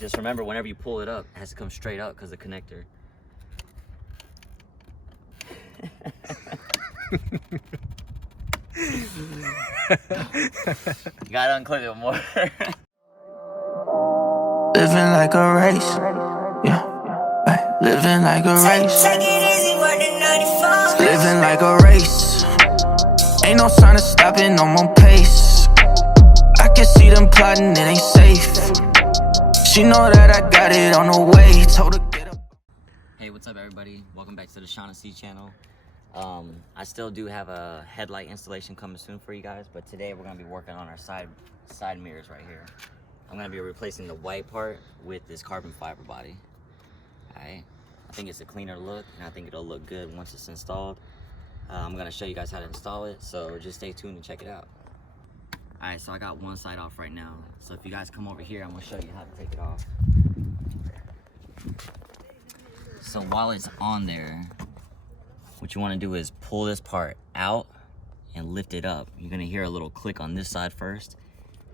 Just remember, whenever you pull it up, it has to come straight up because of the connector. You gotta unclip it more. Living like a race, yeah. Ay, living like a race. Take it easy, working 94. Living like a race. Ain't no sign of stopping, I'm on pace. I can see them plotting, it ain't safe. She know that I got it on the way. Told her get up. Hey, what's up, everybody? Welcome back to the W204 channel. I still do have a headlight installation coming soon for you guys, but today we're gonna be working on our side mirrors right here. I'm gonna be replacing the white part with this carbon fiber body. Alright, I think it's a cleaner look, and I think it'll look good once it's installed. I'm gonna show you guys how to install it, so just stay tuned and check it out. Alright, so I got one side off right now. So if you guys come over here, I'm gonna show you how to take it off. So while it's on there, what you wanna do is pull this part out and lift it up. You're gonna hear a little click on this side first,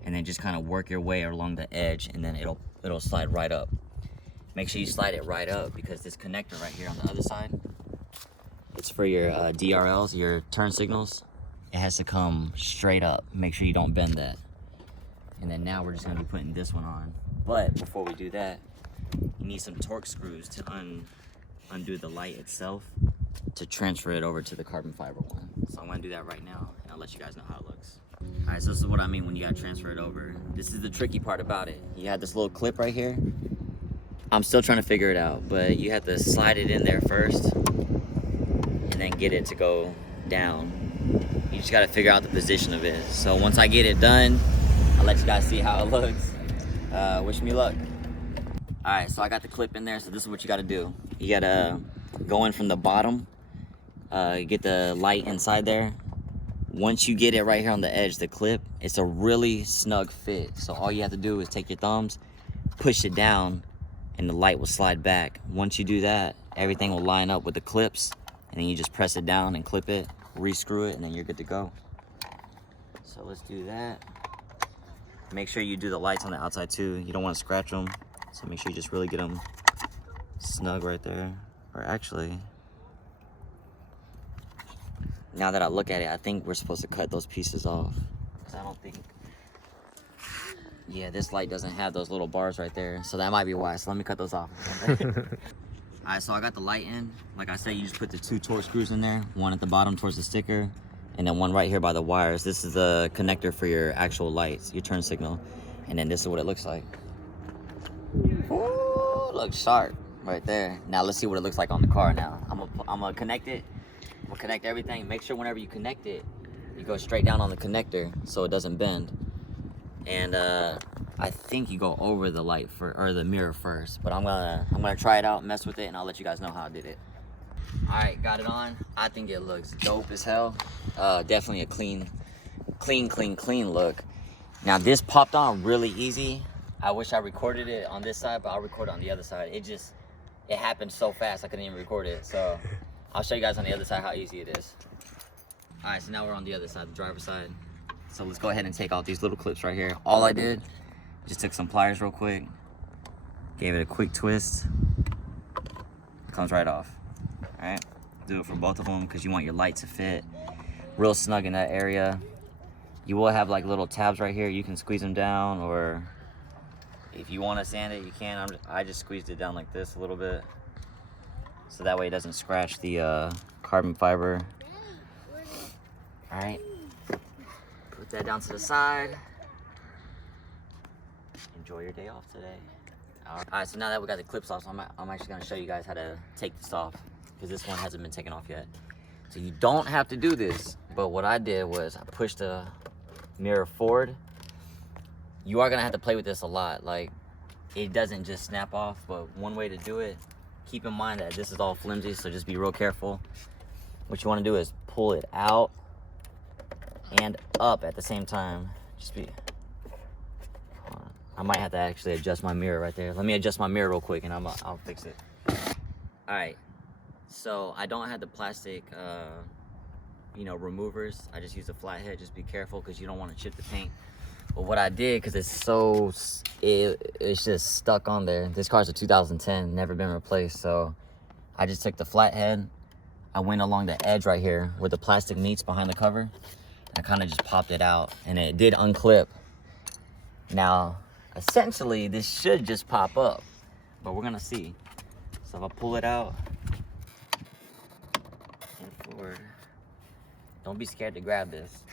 and then just kind of work your way along the edge, and then it'll slide right up. Make sure you slide it right up, because this connector right here on the other side, it's for your DRLs, your turn signals. It has to come straight up. Make sure you don't bend that. And then now we're just gonna be putting this one on. But before we do that, you need some torque screws to undo the light itself to transfer it over to the carbon fiber one. So I'm gonna do that right now, and I'll let you guys know how it looks. All right, so this is what I mean when you gotta transfer it over. This is the tricky part about it. You have this little clip right here. I'm still trying to figure it out, but you have to slide it in there first and then get it to go down. You just gotta figure out the position of it. So once I get it done, I'll let you guys see how it looks. Wish me luck. All right, so I got the clip in there, so this is what you gotta do. You gotta go in from the bottom, get the light inside there. Once you get it right here on the edge, the clip, it's a really snug fit. So all you have to do is take your thumbs, push it down, and the light will slide back. Once you do that, everything will line up with the clips, and then you just press it down and clip it, re-screw it, and then you're good to go. So let's do that. Make sure you do the lights on the outside too. You don't want to scratch them, so make sure you just really get them snug right there. Or actually, now that I look at it, I think we're supposed to cut those pieces off, because I don't think, yeah, this light doesn't have those little bars right there, so that might be why. So let me cut those off. Alright, so I got the light in. Like I said, you just put the two torque screws in there, one at the bottom towards the sticker, and then one right here by the wires. This is the connector for your actual lights, your turn signal, and then this is what it looks like. Ooh, looks sharp right there. Now let's see what it looks like on the car now. I'm gonna connect it. I'm gonna connect everything. Make sure whenever you connect it, you go straight down on the connector so it doesn't bend. And I think you go over the light or the mirror first, but I'm gonna try it out, mess with it, and I'll let you guys know how I did it. All right, got it on. I think it looks dope as hell. Definitely a clean look. Now this popped on really easy. I wish I recorded it on this side, but I'll record it on the other side. It happened so fast I couldn't even record it. So I'll show you guys on the other side how easy it is. All right, so now we're on the other side, the driver's side. So let's go ahead and take out these little clips right here. All I did, just took some pliers real quick, gave it a quick twist, it comes right off. All right, do it for both of them because you want your light to fit real snug in that area. You will have like little tabs right here. You can squeeze them down, or if you want to sand it, you can. I just squeezed it down like this a little bit, so that way it doesn't scratch the carbon fiber. All right. Put that down to the side. Enjoy your day off today. All right, so now that we got the clips off, so I'm actually gonna show you guys how to take this off, because this one hasn't been taken off yet. So you don't have to do this, but what I did was I pushed the mirror forward. You are gonna have to play with this a lot. Like, it doesn't just snap off, but one way to do it, keep in mind that this is all flimsy, so just be real careful. What you wanna do is pull it out and up at the same time. I might have to actually adjust my mirror right there. Let me adjust my mirror real quick, and I'll fix it. All right, so I don't have the plastic removers. I just use a flathead. Just be careful, because you don't want to chip the paint But what I did, because it's just stuck on there. This car's a 2010, never been replaced. So I just took the flathead. I went along the edge right here where the plastic meets behind the cover. I kind of just popped it out and it did unclip. Now, essentially, this should just pop up, but we're gonna see. So if I pull it out and forward, don't be scared to grab this.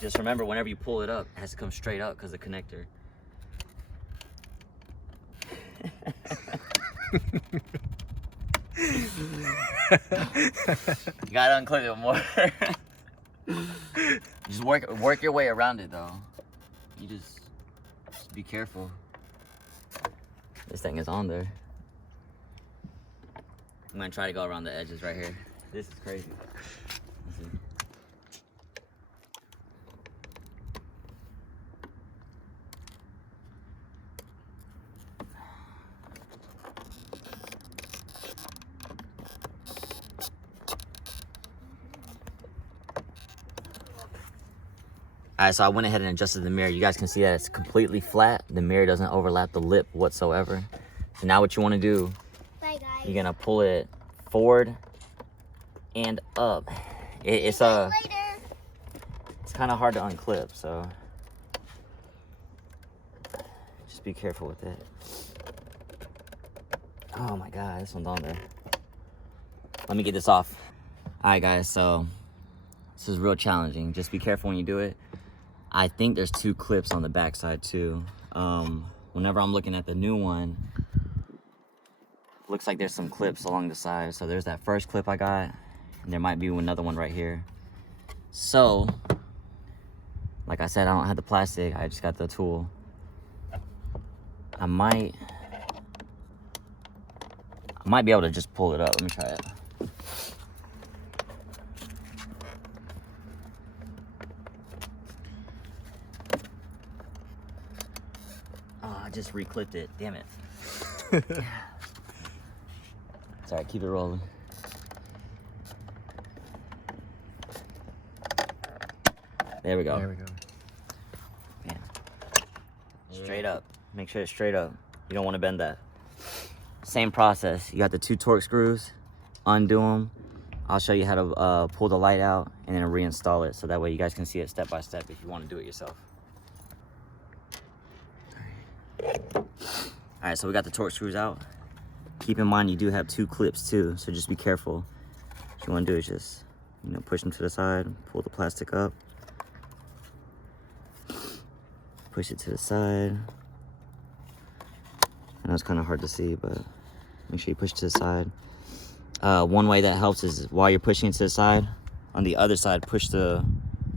Just remember, whenever you pull it up, it has to come straight up because of the connector. You gotta unclip it more. Just work your way around it though. You just be careful. This thing is on there. I'm gonna try to go around the edges right here. This is crazy. Let's see. Alright, so I went ahead and adjusted the mirror. You guys can see that it's completely flat. The mirror doesn't overlap the lip whatsoever. So now what you want to do, Bye, guys. you're gonna pull it forward and up. It's kind of hard to unclip, so just be careful with it. Oh my god, this one's on there. Let me get this off. Alright guys, so this is real challenging. Just be careful when you do it. I think there's 2 clips on the back side too. Whenever I'm looking at the new one, looks like there's some clips along the side. So there's that first clip I got, and there might be another one right here. So, like I said, I don't have the plastic, I just got the tool. I might be able to just pull it up. Let me try it. Oh, I just re-clipped it. Damn it. Sorry, keep it rolling. There we go. There we go. Man. Straight up. Make sure it's straight up. You don't want to bend that. Same process. You got the 2 torque screws. Undo them. I'll show you how to pull the light out and then reinstall it, so that way you guys can see it step by step if you want to do it yourself. Alright, so we got the torque screws out. Keep in mind you do have 2 clips too, so just be careful. What you want to do is just, push them to the side, pull the plastic up. Push it to the side. I know it's kind of hard to see, but make sure you push to the side. One way that helps is while you're pushing it to the side, on the other side, push the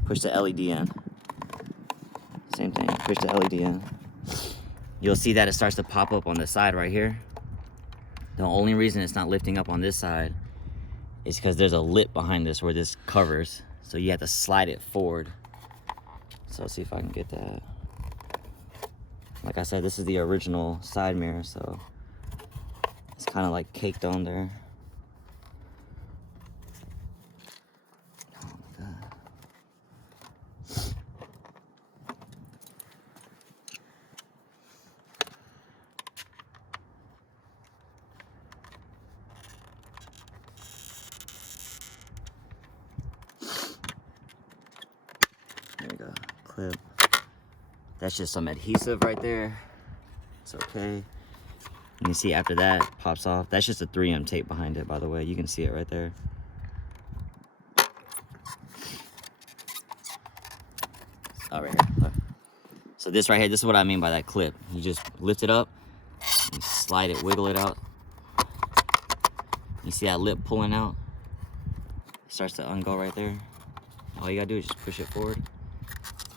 LED in. Same thing, push the LED in. You'll see that it starts to pop up on the side right here. The only reason it's not lifting up on this side is because there's a lip behind this where this covers. So you have to slide it forward. So let's see if I can get that. Like I said, this is the original side mirror, so it's kind of like caked on there. Oh my god. There we go. Clip. That's just some adhesive right there. It's okay. You can see after that it pops off. That's just a 3M tape behind it, by the way. You can see it right there. Oh, right here. Look. So this right here, this is what I mean by that clip. You just lift it up, you slide it, wiggle it out. You see that lip pulling out? It starts to ungo right there. All you gotta do is just push it forward.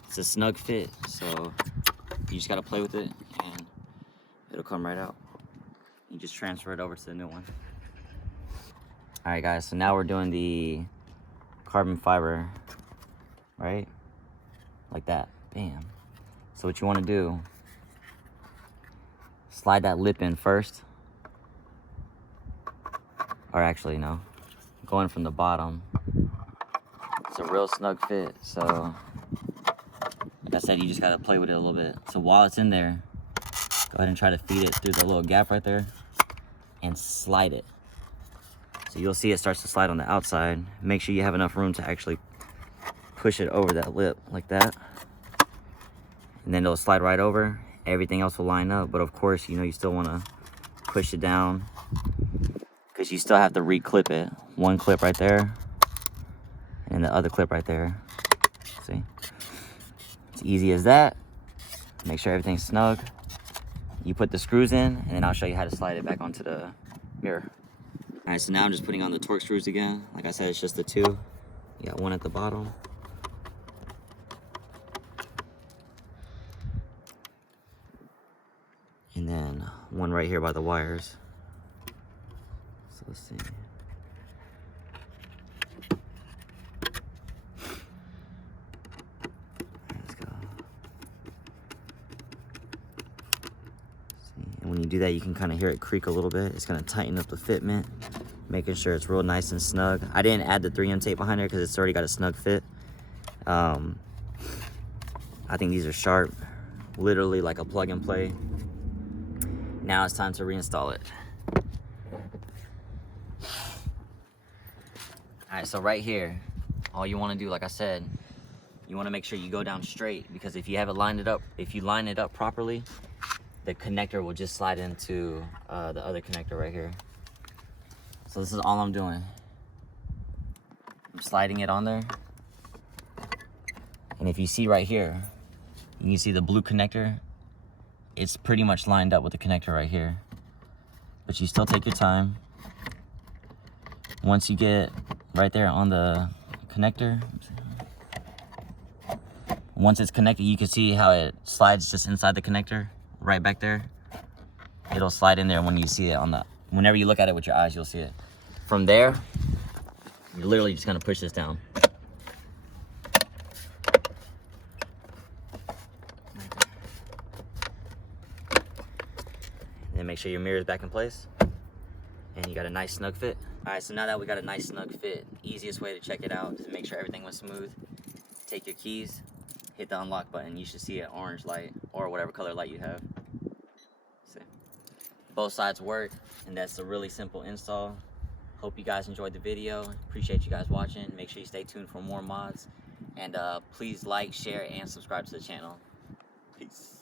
It's a snug fit, so you just gotta play with it and it'll come right out. You just transfer it over to the new one. All right guys, so now we're doing the carbon fiber, right? Like that, bam. So what you wanna do, slide that lip in first. Or actually, no, going from the bottom. It's a real snug fit, so I said, you just gotta play with it a little bit. So while it's in there, go ahead and try to feed it through the little gap right there and slide it. So you'll see it starts to slide on the outside. Make sure you have enough room to actually push it over that lip like that. And then it'll slide right over. Everything else will line up. But of course, you know, you still wanna push it down because you still have to re-clip it. One clip right there and the other clip right there. See? It's easy as that. Make sure everything's snug. You put the screws in, and then I'll show you how to slide it back onto the mirror. All right, so now I'm just putting on the torque screws again. Like I said, it's just the two. You got one at the bottom. And then one right here by the wires. So let's see. Let's go. See, and when you do that, you can kind of hear it creak a little bit. It's gonna tighten up the fitment, making sure it's real nice and snug. I didn't add the 3M tape behind there because it's already got a snug fit. I think these are sharp, literally like a plug and play. Now it's time to reinstall it. All right, so right here, all you want to do, like I said, you want to make sure you go down straight, because if you have it lined it up, if you line it up properly, the connector will just slide into the other connector right here. So this is all I'm doing. I'm sliding it on there. And if you see right here, you can see the blue connector. It's pretty much lined up with the connector right here. But you still take your time. Once you get right there on the connector, once it's connected, you can see how it slides just inside the connector, right back there. It'll slide in there when you see it on the, whenever you look at it with your eyes, you'll see it. From there, you're literally just gonna push this down. And make sure your mirror is back in place and you got a nice snug fit. All right, so now that we got a nice snug fit, easiest way to check it out is to make sure everything went smooth. Take your keys, hit the unlock button. You should see an orange light or whatever color light you have. See? Both sides work, and that's a really simple install. Hope you guys enjoyed the video. Appreciate you guys watching. Make sure you stay tuned for more mods, and please like, share, and subscribe to the channel. Peace.